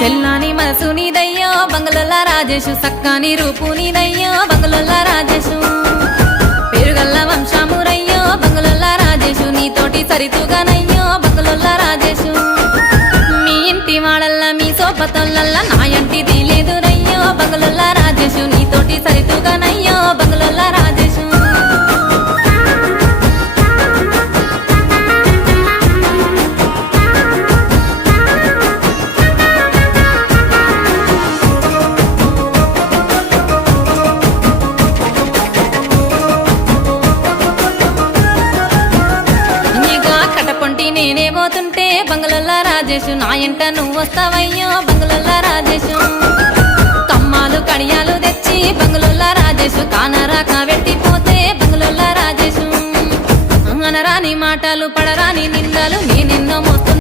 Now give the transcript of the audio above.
తెల్లాని మనసు నీదయ్యో బంగళల రాజేషు సక్కాని రూపు నీదయ్యో బంగళల రాజేషు పేరుగల్ల వంశమురయ్యో బంగళల రాజేషు నీతోటి సరితుగానయ్యో బంగళల రాజేషు మీ ఇంటి వాడల్ల మీ సోపతోళ్ళల్ల నా ఇంటిది లేదురయ్యో బంగళల రాజేషు నీతోటి సరితుగానయ్యో బంగళల రాజేషు నేనే పోతుంటే బంగళల రాజేషు నా ఎంట నువ్వు వస్తావయ్యో బంగళల రాజేషు కమ్మాలు కడియాలు తెచ్చి బంగళల రాజేషు కానరాక వెట్టిపోతే బంగళల రాజేషు అనరాని మాటలు పడరాని నిందలు నేనెన్నో మోస్తు